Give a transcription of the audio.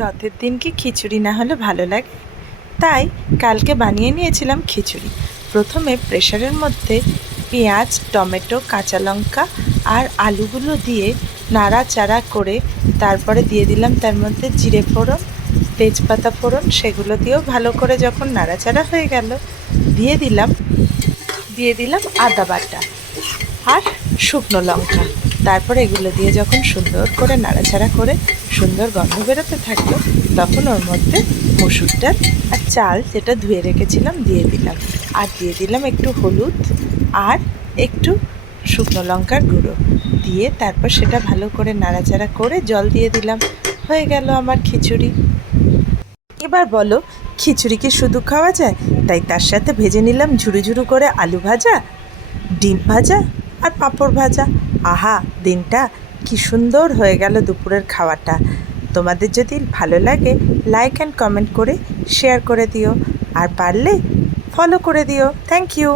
রথের দিন কি খিচুড়ি না হলে ভালো লাগে? তাই কালকে বানিয়ে নিয়েছিলাম খিচুড়ি। প্রথমে প্রেসারের মধ্যে পেঁয়াজ, টমেটো, কাঁচা লঙ্কা আর আলুগুলো দিয়ে নাড়াচাড়া করে তারপরে দিয়ে দিলাম তার মধ্যে জিরে ফোড়ন, তেজপাতা ফোড়ন। সেগুলো দিয়েও ভালো করে যখন নাড়াচাড়া হয়ে গেল, দিয়ে দিলাম আদা বাটা আর শুকনো লঙ্কা। তারপর এগুলো দিয়ে যখন সুন্দর করে নাড়াচাড়া করে সুন্দর গন্ধ বেরোতে থাকলো, তখন ওর মধ্যে মসুর ডাল আর চাল যেটা ধুয়ে রেখেছিলাম দিয়ে দিলাম। আর দিয়ে দিলাম একটু হলুদ আর একটু শুকনো লঙ্কার গুঁড়ো দিয়ে তারপর সেটা ভালো করে নাড়াচাড়া করে জল দিয়ে দিলাম। হয়ে গেল আমার খিচুড়ি। এবার বলো, খিচুড়ি কি শুধু খাওয়া যায়? তাই তার সাথে ভেজে নিলাম ঝুরু ঝুরু করে আলু ভাজা, ডিম ভাজা আর পাঁপড় ভাজা। আহা, দিনটা কি সুন্দর হয়ে গেল দুপুরের খাওয়াটা। তোমাদের যদি ভালো লাগে, লাইক অ্যান্ড কমেন্ট করে শেয়ার করে দিও, আর পারলে ফলো করে দিও। Thank you.